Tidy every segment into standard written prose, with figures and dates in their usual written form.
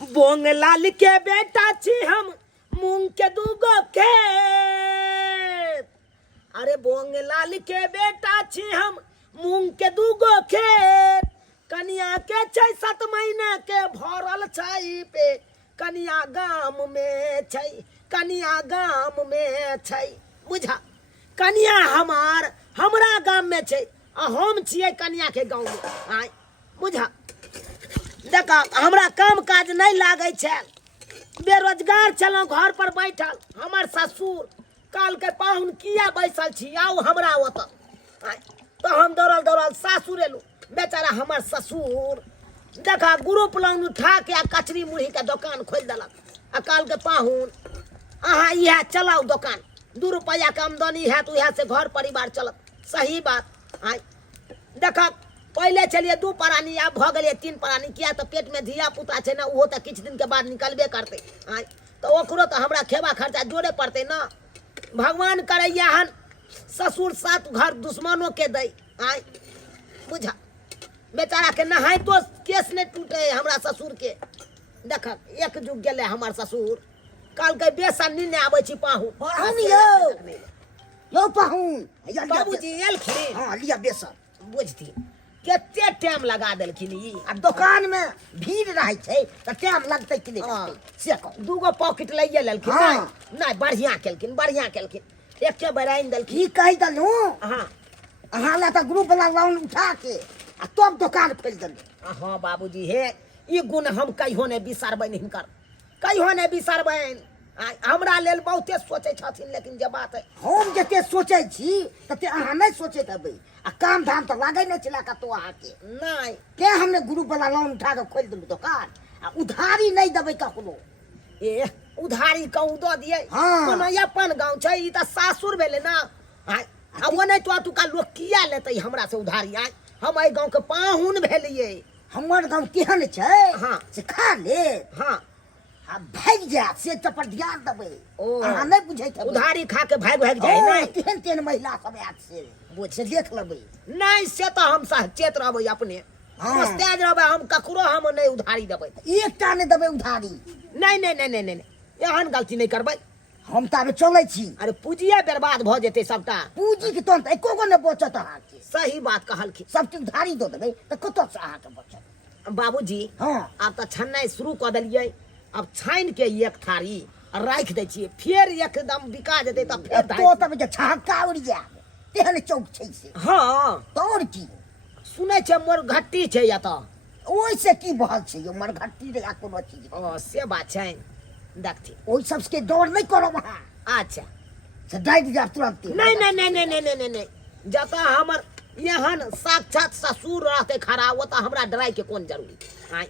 Bong लाल के बेटा छी हम मूंग के दूगो खेत। अरे बोंग लाल के बेटा छी हम मूंग के दूगो खेत। कनिया के 6-7 महीना के भरल छै पे कनिया गाम में छै, कनिया गाम में छै। बुझा कनिया हमरा गाम में छै आ हम छियै कनिया के गाँव में। आय बुझा देखा हमरा काम काज नहीं लागे छै, बेरोजगार चलो घर पर बैठल। हमर ससुर काल के पाहुन किया बैसल छी, आओ हमरा ओत। तो हम दौड़ल सासुर एलू। बेचारा हमर ससुर देखा ग्रुप लोन उठा के कचरी मुढ़ी के दुकान खोल दिलक। आ काल के पाहुन अहाँ यह चलाओ दुकान, 2 रुपया के आमदनी है तो यह से घर परिवार चलत। सही बात। आय देखा पहले चलिए 2 प्राणी, अब भ गए 3 प्राणी। किया तो पेट में धिया पुता छै ना, वो तो किछ दिन के बाद निकलबे करते। आय तो ओकरो तो हमरा खेबा खर्चा जोड़े पड़ते ना। भगवान करैया हन ससुर 7 घर दुश्मनों के दे। आय बुझा बेचारा के नहाय तो केस नहीं टूटे हमरा ससुर के। देख एक जुग गेले हमर ससुर काल के बेसन नीने आबै छी पाहुन। पाहुन यो पाहुन बाबूजी एलखिन। हाँ लिया बेसन। बुझती केते टाइम लगा देलखिन ई। आ दुकान में भीड़ रहे छै त टाइम लगते कि नहीं से कह। 2 पॉकेट लइए लेलखिन। हाँ। नहीं बढ़िया केलखिन एके बेर आइन देलखिन। की कहि दलू हाँ अहाँ ला त ग्रुप वाला लोन उठा के आ तब दुकान खोल दलू। हाँ बाबूजी हे ई गुण हम कहियो नहीं बिसरबैन हिनकर, कहियो नहीं बिसरबैन। हमरा लेल बहुते सोचे छथिन, लेकिन जे बात है हम जते सोचे छी तते अहाँ नहीं सोचैत हेबै। आ काम धाम तो लागे नहीं छला कतो अहाँ के नहीं। के हमने ग्रुप वाला लोन उठा के खोल दलू दुकान। आ उधारी नहीं देबै कखनो। ए उधारी कहूँ दो दिए। हाँ। कोनो अपन गाँव छै, ई त सासुर भेले ना। आ वो नहीं तो अतुका लोग किया लेते हमरा से उधारी। आय हम एहि गाँव के पाहुन भेलिए। हमर गाँव केहन छै हाँ। से खा ले हाँ आ भाग जात से त पर ध्यान देबै। ओ। अहाँ नहीं बुझैत हेबै। उधारी खा के भाग जाए नहीं। तेहन महिला सब आयत से बुझ से देख लेबै। नहीं से तो हम सचेत रहबै अपने। हाँ। मस्तेज रहबै हम ककरो हम नहीं उधारी देबै। एकटा नहीं देबै उधारी। नहीं एहन गलती नहीं करबै। हम त चलै छी। अरे पूंजिये बर्बाद भ जेतै सबटा। पूंजी के तुरंत एको गो नहीं बचत अहाँ के। सही बात कहलखिन सब चीज उधारी दो देबै त कतौ से अहाँ के बचत। बाबूजी। हाँ। अब तो छन्नाई शुरू कर दिलिए। अब छाइन के एक थारी राख दै छियै, फिर एकदम बिका जेतै त फिर तो तब जे छहक्का उड़ जाए तेहन चौक छै से। हाँ तोर की सुनै छै मोर घट्टी छै या त ओइ से की बहल छै यो मरघट्टी रे कोनो चीज। से बात छै देखती। ओइ सब के दौड़ नहीं करो वहाँ अच्छा से डाइट जा तुरंत। नहीं जता हमर एहन साक्षात ससुर रहते खड़ा वो तो हमरा डराई के कौन जरूरी। आय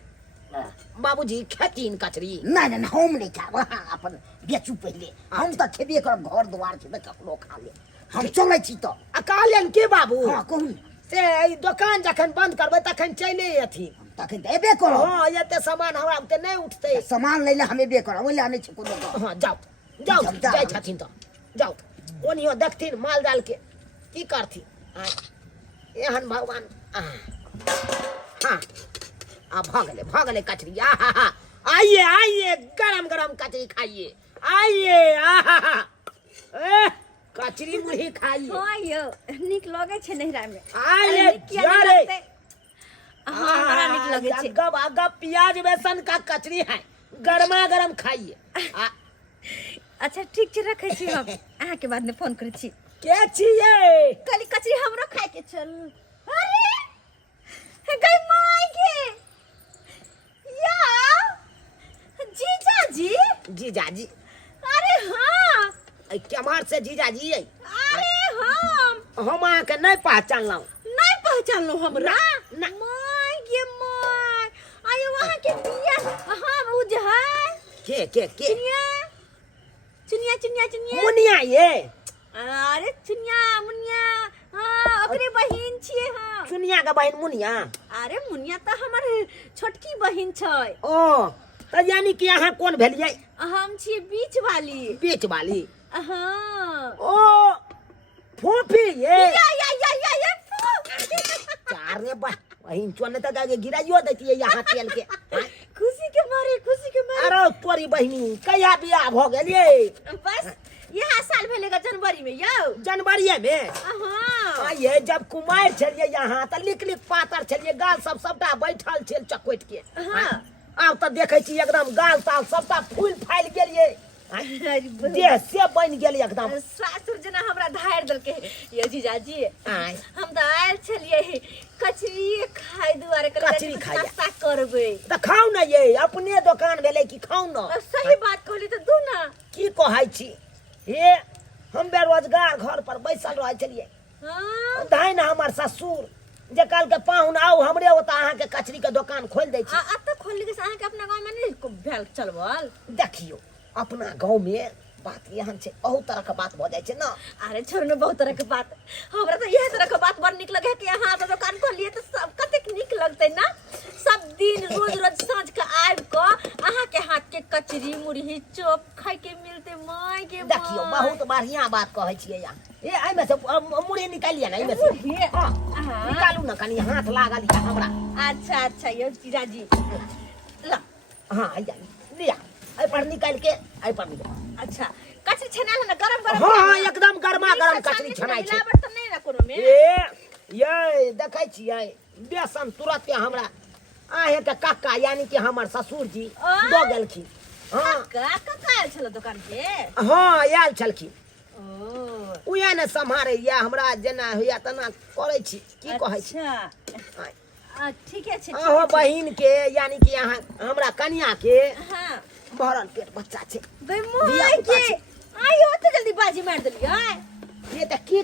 बाबूजी खेतीन कचरी। नहीं हम नहीं खा वहाँ अपन बेचू पहले। हम तो खेबे करब घर द्वार छै कखनो खा ले। हम चलै छी तो अकालन के बाबू। हाँ कहू से ई दुकान जखन बंद करबै तखन चले अथी। तखन त एबे करो। हाँ एते सामान हमरा ओते नहीं उठते। सामान ले ले हम एबे करो ओइला नहीं छै कोनो। हाँ जाओ जाय छथिन तो जाओ ओनियो देखथिन माल जाल के की करथिन। एहन भगवान। हाँ अब भ गेले कचरी। आइए गरम कचरी खाइए। आइए कचरी मुढ़ी खाइए। हाँ यो निक लगे छे नहिरा में। आइए लगते हाँ बड़ा निक लगे छे। गब प्याज बेसन का कचरी है, गरमा गरम खाइए। अच्छा ठीक छे रखे छी हम अहाँ के बाद में फोन करे छी। के छिए कली कचरी हमरो खाए के चल। अरे गई माई के या जीजाजी। अरे हाँ केमार से जीजाजी। अरे हम अहाँ के नहीं पहचानलौ। नहीं पहचानलो हमरा ना। माई के माई आयो वहां के बिया हम उजहर के चुनिया मुनिया ये। अरे चुनिया मुनिया हाँ ओकरे बहिन छिए हम। चुनिया का बहन मुनिया। अरे मुनिया तो हमर छोटकी बहिन छै। ओ तो यानी कि अहाँ कौन भेलिए। हम छिए बीच वाली। हाँ ओ फूफी ये। या चार रे बहन चोने तक आगे गिराइयो देती है यहाँ तेल के। खुशी के मारे अरे तोरी बहिनी कहिया बियाह भ गेल ये बस यह साल भेलेगा जनवरी में यौ जनवरी में हाँ ये जब कुमार छलिए यहाँ त लिक लिक पातर छलिए गाल सब सबटा बैठल छल चकोट के हाँ आब त देखे छी एकदम गाल ताल सबटा फूल फाइल गेलिए देह से बन गेल एकदम सासुर जना हमरा धार देलके ये जीजाजी आय हम त आयल छलिए कचरी खाय दुआरे कचरी खाय नाश्ता करबै त खाऊ न ये अपने दुकान भेले कि खाऊ न सही बात कहली त दू ना की कहै छी हे हम बेरोजगार घर पर बैसल रह छलिए हां धाइन हमर ससुर जे काल के पाहुन आउ हमरे ओता अहाँ के कचरी के दुकान खोल दै छी अब त खोल के अहाँ के अपना गांव में नहीं भेल चलबल देखियो अपना गांव में बात यहाँ छे बहुत तरह के बात भ जाय छे ना अरे छोड़ न बहुत तरह के बात हमरा तो यह तरह के बात बड़ निक लगे कि यहाँ तो दुकान खोल लिए तो सब कतेक निक लगते ना सब दिन रोज रोज साँझ के आबि क अहाँ के हाथ के कचरी मुरही चॉप खाय के मिलते माय के देखियो बहुत बढ़िया बात कहै छियै यहाँ ए आई में से मुड़ी निकालिए ना ई में से हां निकालू ना कनी हाथ लागल या हमरा अच्छा अच्छा ये जीजाजी ला हां आ जा लिया आई पर निकाल के आई पर लिया अच्छा कचरी छनाल है ना गरम गरम हां एकदम गरमा गरम कचरी छनाई छै मिलावट तो नहीं ना कोनो में ए ये देखै छियै बेसन तुरंत हमरा आहे के काका यानी कि हमर ससुर जी दो गेलखिन हां का आयल छलो दुकान पे हां आयल छलखिन ओ उया ने सम्हारे या हमरा जेना होया तना करै छी की कहै छी अच्छा ठीक है अहो बहिन के यानी कि यहाँ हमरा कन्या के हां भरल पेट बच्चा छै बे मोय के आयो तो जल्दी बाजी मार देलिए ये त की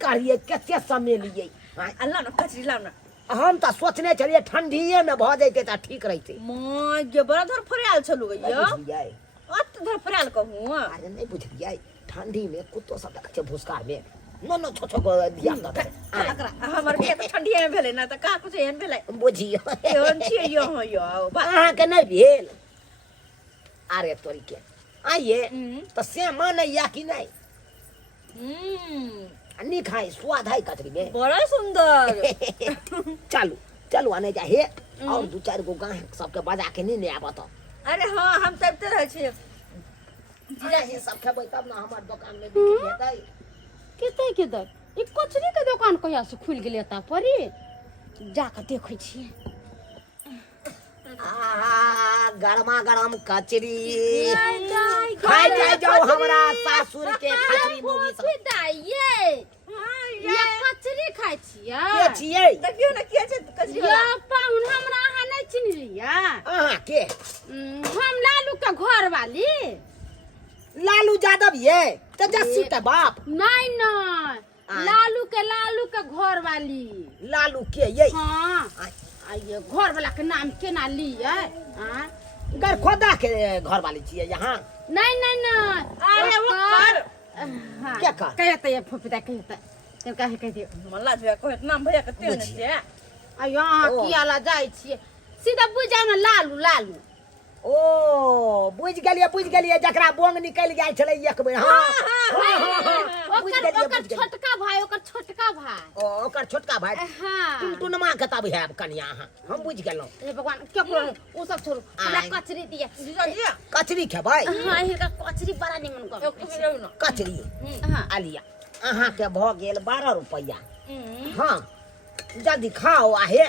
करिए कते समय लिए अल्लाह ना कचरी लाओ ना हम त सोचने छलिए ठंडीए में भ जैते त ठीक रहिते मोय के बड़ा धर फरियाल छलु गयो बुझलियै अत धर फरियाल कहूं अरे नहीं बुझलियै ठंडी में कुत्तो सब देखे छै भुसकार में न छोछो को ध्यान दे हमर के त ठंडीए में भेले ना त का कुछ एहन भेले बुझियो एहन छिए यो हो यो अहाँ के नहीं भेल अरे तोरी के आइए तो से माने या कि नहीं नहीं खाई स्वाद है कचरी में बड़ा सुंदर चलो चलो आने जा हे और दो चार गो गाय सबके बजा के नहीं आबत अरे हां हम तबते रह छी जीजा ये सब खेबै तब ना हमर दुकान में बिक्री हेतै केते ई कचरी के दुकान कहिया से खुल गेलै ता परी जाके देखै छी गरमा गरम कचरी खाई जाए जाओ हमरा सासुर के कचरी मुगी सब ये कचरी खाइ छियै के छियै देखियो ना के छै कचरी या पाहुन हमरा अहाँ नहीं चिन्हलिया अहाँ के हम लालू के घर वाली लालू यादव ये तेजस्वी के बाप नहीं नहीं लालू के घर वाली लालू के ये हाँ ये घर वाला के नाम केना लिए गरखोदा के घर वाली छियै यहाँ नहीं नहीं नहीं अरे वो कर क्या कर कहते ये फुफिता कहते तब कहे कहते मल्ला जो को नाम भैया के तेल छै आ यहाँ कियाला जाय छियै सीधा बुझ जाओ ना लालू लालू ओ बुझ गेलिए जकरा बोंग निकल जाय छले एक बेर हां ओकर छोटका भाई ओकर छोटका भाई हां टुनटुनमा के तब है कन्या हम बुझ गेलौ हे भगवान केकरो ओ सब छोड़ू हमरा कचरी दिया जीजाजी कचरी खेबै हां हिनका कचरी बड़ा निमन कर कचरी हां आलिया अहाँ के भ गेल 12 रुपया हां जल्दी खाओ आहे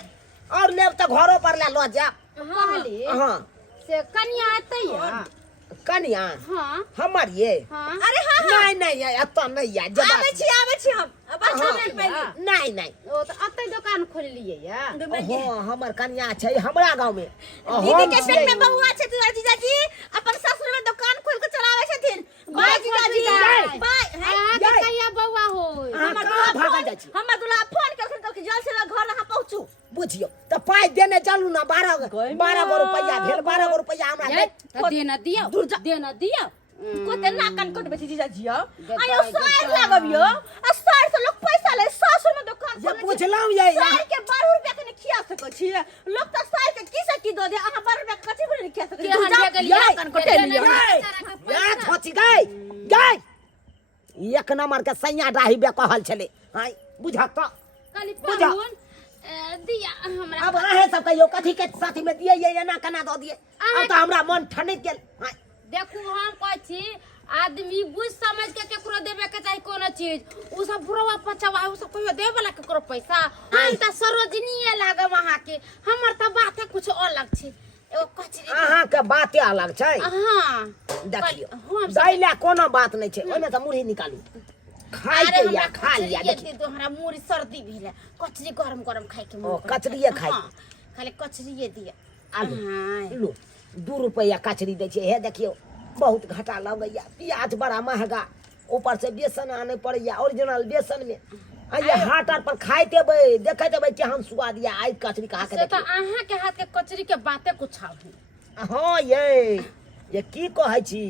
और लेब त घरो पर लो जा कहली हां से कन्या आते या कन्या हां हमर ये हां अरे हां नहीं एत नहीं या जब आवे छी हम अब अच्छा नहीं ओ त अते दुकान खोल लिए या हां हमर कन्या छै हमरा गांव में दीदी के पेट में बहुआ छै तू जीजाजी अपन ससुर में दुकान खोल के चलावे छथिन बाय जीजाजी बाय के कहिया बौआ होय हमर दुल्हा फोन करखन कहलखिन जल्द से घर यहाँ पहुंचू बुझियो त पाई देने चलू ना 12 गो रुपया भेल 12 गो रुपया हमरा देना दियो कोते नाकन कट बेची जीजाजी आयो सार लागबियो आ सार से लोग पैसा ले ससुर में दुकान ये पूछलौ ये सार के 12 रुपया के खिया सकै छी लोग त सार के की से की दो दे अहाँ 12 रुपया कथि बोले खिया सकै के हन गेलिया कन कटे लियो या छोची गई एक नंबर के सैया डाही बे कहल छले हाय बुझा त कली पाहुन दिया हमरा अब आहे सब कहियो कथी के साथी में दिए ये ना कना दो दिए अब तो हमरा मन ठनक गेल हाँ। देखू हम कहै छी आदमी बुझ समझ के केकरो देबे के चाही कोनो चीज उ सब बुरवा पचवा उ सब कहियो देबे ला केकरो पैसा हम त सरोजनीए लागे वहां के हमर त बाते कुछ अलग छै एगो कचरी अहाँ के बाते अलग छै हां देखियो दैला कोनो बात नहीं छै ओमे से मुरही निकालू खाई के या खा लिया देखिए तो हमरा मुरी सर्दी भेले कचरी गरम गरम खाए के ओ कचरीए खाई खाली कचरीए दिया आलू लो 2 रुपया कचरी दै छै हे देखियो बहुत घाटा लगैया प्याज बड़ा महंगा ऊपर से बेसन आने पड़ैया ओरिजिनल बेसन में आ ये हाट पर खाइते बे देखै देबै केहन स्वाद या आई कचरी कहा के से तो अहाँ के हाथ के कचरी के बाते कुछ आउ हां ये की कहै छी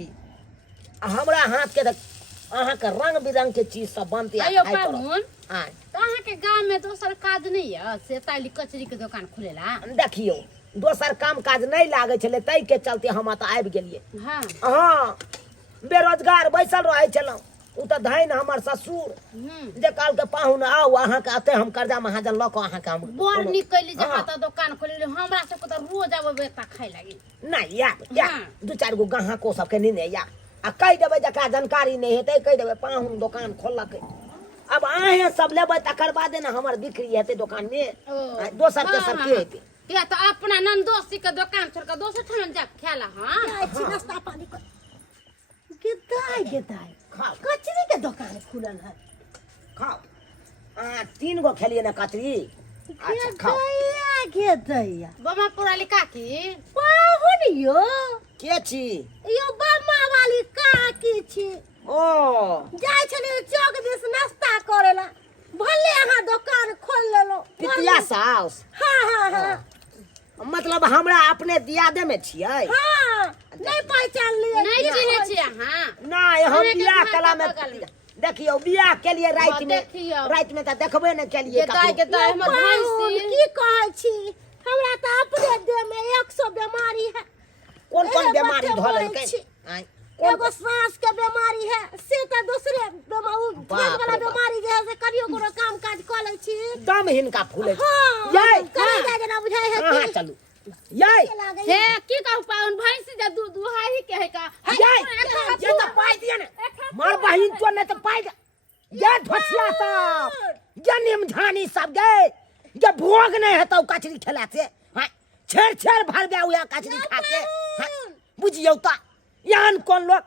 हमरा हाथ के अहाँ के रंग बिरंग के चीज सब बनते आयो पाहुन हां तो अहाँ के गांव में दोसर काज नहीं है से ताली कचरी के दुकान खुलेला देखियो दोसर काम काज नहीं लागे छले तै के चलते हम त आबि गेलिए हां हां बेरोजगार बैसल रहै छलौ उ त धैन हमर ससुर जे काल के पाहुन आउ अहाँ के अते हम कर्जा महाजन ल के अहाँ के हम बड़ निकली जहाँ त दुकान खोले हमरा सब के त रोज आबे बेटा खाए लागी नहीं या 2-4 गो ग्राहको सब के नहीं या आ कह देबै जकरा जानकारी नहीं हेतै कह देबै पाहुन दुकान खोलकै अब अहे सब लेबै तकर बादे न हमर बिक्री हेतै दुकान में दोसर के सब के हेतै या तो अपना नंदोसी के दुकान छोड़ के दोसर ठन जा खेला हां अच्छी नाश्ता पानी कर गेदाई खाओ कचरी के दुकान खुलल है खाओ 3 गो खेलिए ना कचरी अच्छा खाओ गेदैया बमा पुराली काकी पाहुन यो के छी यो बम्मा वाली काकी छी ओ जाय छले चौक दिस नाश्ता करेला भले अहाँ दुकान खोल लेलो पितिया साउस हां मतलब हमरा अपने दियादे में छियै हां नहीं पहचान लिए नहीं चिन्हे छी अहाँ नहीं हम हमरे के बियाह घर कला का में बगल में। देखियो बियाह के लिए रात देखियो। में त देखबे न केलिए के दाय हमर भैंसी की कहै छी हमरा त अपने देह में 100 बीमारी है कौन ए, बीमारी बच्चे धोले बोलै के छी। आय एगो सांस के बीमारी है से त दूसरे बीमारी बाप वाला रे बाप। बीमारी जे है से करियो कोनो काम काज क लै छी दम हिनका फूले हां ये करे जाय जना बुझाय है हां चलू ये हे की कहू पाउन भैंसी जे दूध दुहाई के है का ये तो पाई दिया ने मार बहिन तो ने तो पाई ये धोसिया सब ये निमझानी सब गए ये भोग नहीं है तो कचरी खेला से हां छेड़ भर गया हुआ कचरी खा के बुझियो ता यान कौन लोग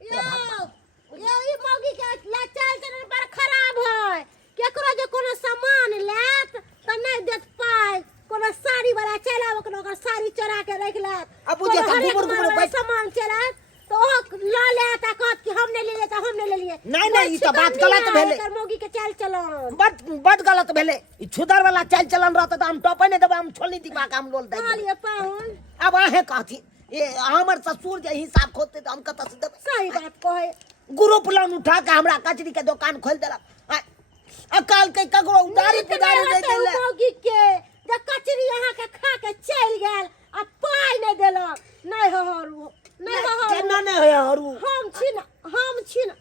ये ई मौगी के लाचार चरण पर खराब है केकरो जे कोनो सामान लेत त नहीं देत पाए कोनो साड़ी वाला चला ओकरो ओकर साड़ी चोरा के रख लेत अब बुझे त गुबर बैठ सामान चलात तो ओ ला ले त कहत कि हमने ले लिया त हमने ले लिए नहीं, ई तो बात गलत भेले। एकर मौगी के चाल चलन बड गलत भेले ई छुदर वाला चाल चलन रहता तो हम टोपे नहीं देबे हम छोली दिबा के हम लोल दे लिए पाहुन अब आहे कहती ये हमर ससुर जे हिसाब खोदते तो हम कत से देबे सही बात कहे ग्रुप लोन उठा के हमरा कचरी के दुकान खोल देलक अकाल के ककरो उधारी पुधारी दे देले मौगी के जे कचरी अहाँ के खा के चल गेल आ पाई नहीं देलक नहीं हहरू नहीं हहरू केना नहीं है हरू हम छी ना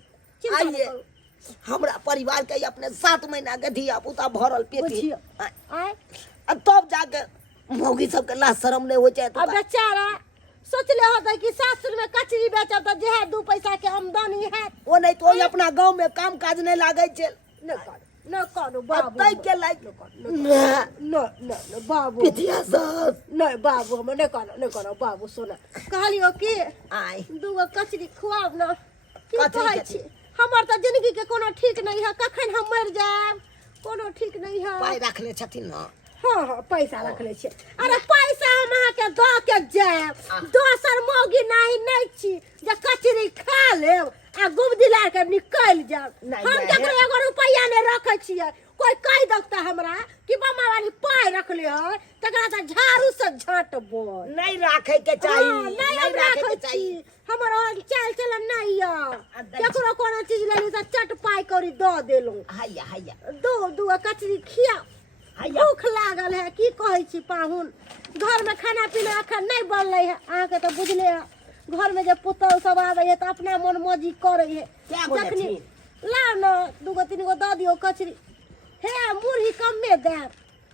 चिंता आइए। नहीं करू। हमरा परिवार के अपने 7 महीना के धिया पुता भरल पेटी बुझियो। आय अब तब जाके मौगी सब के लाज शरम नहीं होय अब बेचारा सोचले होता कि सासुर में कचरी बेचब तो जे 2 पैसा के आमदनी है वो नहीं तो अपना गांव में काम काज नहीं लागे छे न करू बाबू तै के लाग न बाबू पितिया सास नहीं बाबू हम न करो बाबू सुना कहलियो कि आई 2 कचरी खुआब न की कचरी कहै छी हमर त जिंदगी के कोनो ठीक नहीं है कखन हम मर जाब कोनो ठीक नहीं है पाई रखले छथिन न हाँ पैसा रखले छी अरे पैसा हम अहाँ के द के जाब दोसर मौगी नहीं छी जे कचरी खा लेब आ गुब दिला के निकल जाब नहीं, हम नहीं। केकरो 1 रुपया नहीं रखे छिए कोई कह दकता हमरा कि मामा वाली पाई रखले है तकरा त झाड़ू से झाटबो नहीं राखे के चाहिए नहीं नहीं राखे के चाहिए छी हमर और चाल चलन नहीं है केकरो कोनो चीज लेली त चट पाई करी द देलू हैया हैया दो कचरी खिया हैया भूख लागल है की कहै छी पाहुन घर में खाना पीना अखन नहीं बनले है अहाँ के तो बुझले है घर में जब पुतौह सब आवे है तो अपना मन मौजी करे है क्या बोले जखनी छी ला न 2 3 गो द दियो कचरी हे मुरही कम में दे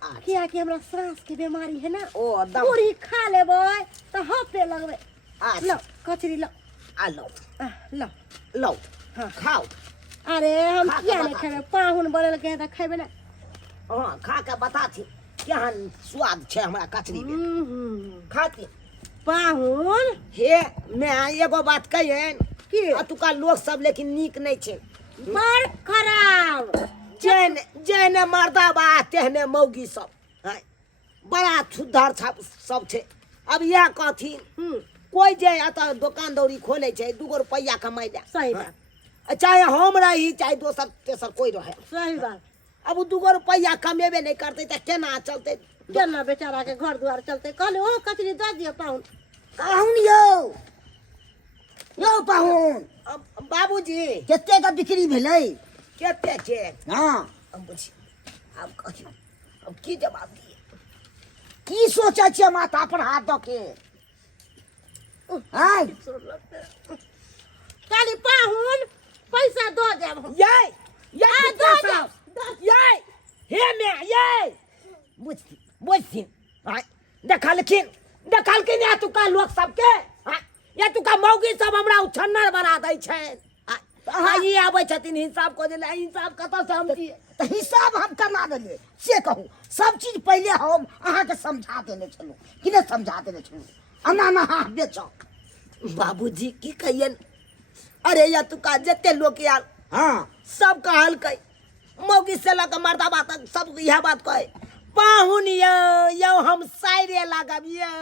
किया कि हमरा सांस के बीमारी है ना ओ दम पूरी खा लेबै तो हफे लगबै अच्छा लो कचरी लो आ लो लो लो हाँ। खाओ अरे हम खा के किया नहीं बता। खेबै पाहुन बनल के त खेबै ना हाँ खा के बता थी केहन स्वाद छे हमरा कचरी में खाती पाहुन हे मैं एगो बात कहियन की अतुका लोग सब लेकिन नीक नहीं छे बड़ खराब जेहने जेहने मर्दा बा तेहने मौगी सब हैं बड़ा सुधार सब छे अब यह कहथिन कोई जे अतः दुकान दौरी खोले छे 2 रुपया कमाई ले सही बात चाहे हम रही चाहे दोसर तेसर कोई रहे सही बात अब 2 रुपया कमेबे नहीं करते तो केना चलते केना बेचारा के घर द्वार चलते कहले ओ कचरी दे दियो पाहुन पाहुन यो पाहुन बाबूजी कते का बिक्री भेलै केते छे हाँ अब बुझी अब कहियो अब की जवाब दिए की सोचे छियै माथा पर हाथ दऽ के हाँ काली पाहुन पैसा दो देब हम ये आ, दो सब ये हे मैं ये बुझती हां देखलखिन या तुका लोग सबके हां या तुका मौगी सब हमरा उछन्नर बना दै छै हां ये आबै छथिन हिसाब को जे हिसाब कतौ से हम दिए तो हिसाब हम करना देलिए से कहूँ सब चीज पहले हम अहाँ के समझा देने छलू कि नहीं समझा देने छलू अना ना हाँ बेचो बाबूजी की कहियन अरे या तुका जते लोग यार हाँ सब कहल कई मौगी से लग मर्दा बात सब यह बात कहे पाहुन यो हम साइरे लागब यो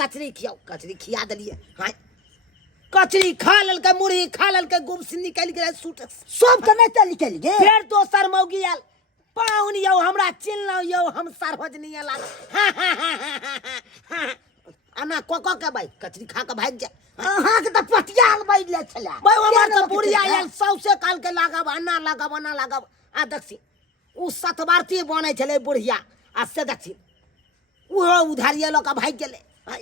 कचरी खिया दिलिए हाँ कचरी खा ललके मुरही खा ललके गुम से निकल गए सूट सब तो नहीं निकल गए फिर दोसर मौगी आयल पाहुन यो हमरा चिन्ह यो हम सार्वजनीय लाग अना को के भाई कचरी खा के भाग जा अहाँ के तो पटिया बैठ ले छला भाई हमर तो बुढ़िया आयल सौसे काल के लागब अन्ना लागब आ देखसी उ सतवारती बने छले बुढ़िया आ से देखसी वो उधारिया लोग भाग गेले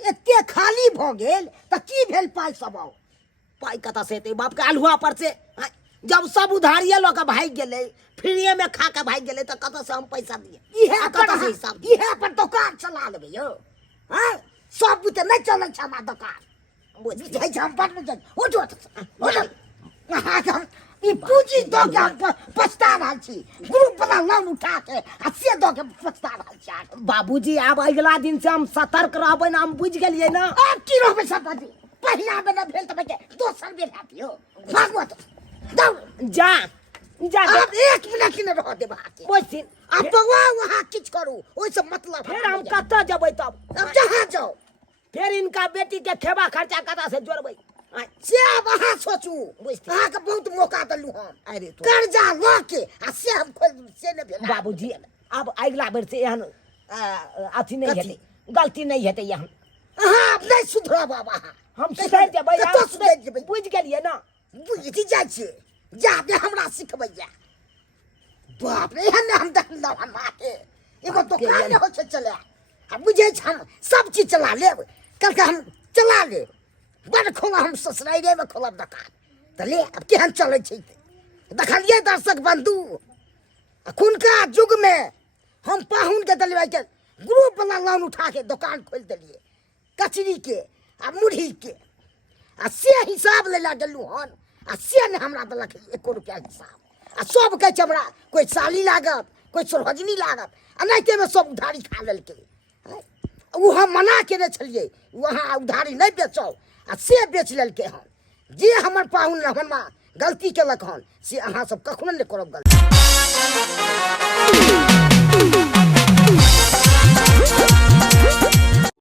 एते खाली भ गेल तो की भेल पाई सब पाई कता से ते बाप के अलहुआ पर से जब सब उधारिया लोग भाग गेले फ्रीए में खा के भाग गेले तो कता से हम पैसा दिए इहे कता पर से हिसाब इहे पर दुकान चला लेबे यो हां सब बुते नहीं चलै छ हमरा दुकान बुझ बुझै छ हम बड़ बुझै उठ अहाँ के हम ई पूंजी दो के हम पछता रहल छी ग्रुप वाला लोन उठा के आ से दो के पछता रहल छी बाबूजी अब अगला दिन से हम सतर्क रहबै ना हम बुझ गेलिए ना अब की रहबे सब आदमी पहिला बेना भेल त के दोसर बेर हाथियो भागवत दौड़ जा जा अब 1 मिनट की न रह दे बाकी बुझथिन अब वहाँ किछ करू ओइ से मतलब फिर हम कत्ता जबै तब अब जहाँ जाओ फिर इनका बेटी के खेबा खर्चा कता से जोड़बै से अब अहाँ सोचू अहाँ के बहुत मौका दलू हम अरे तो कर्जा ल के आ से हम खोल से ने भेल बाबूजी अब अगला बेर से एहन अथी नहीं हेतै गलती नहीं हेतै एहन अहाँ अब नहीं सुधरब अब अहाँ हम सुधर जेबै कतऽ सुधरि जेबै बुझ गेलिए ना बुझि जाइ छियै जाके हमरा सिखबैया बाप रे एहन हम देखलहुँ हम आके एगो दुकान हो छै चले आ बुझै छ हम सब चीज चला लेब कल हम चला लेब बड़ खोला हम ससुराइरे में खोलब दुकान तो ले अब केहन चलै छै देखलिए दर्शक बंधु अखुनका युग में हम पाहुन के दलिया के ग्रुप वाला लोन उठा के दुकान खोल दिलिए कचरी के आ मुरही के आ से हिसाब ले ला गेलू हन आ से ने हमरा देलक 1 रुपया हिसाब आ सब कहे छै हमरा कोई साली लागत कोई सोहजनी लागत आ नहीं में सब उधारी खा लेलकै उ हम मना केने छलिए वहाँ उधारी नहीं बेचो आ से बेच लेलकै हन जे हमर पाहुन हमरा गलती केलक हन से अहाँ सब कखनो नहीं करब गलती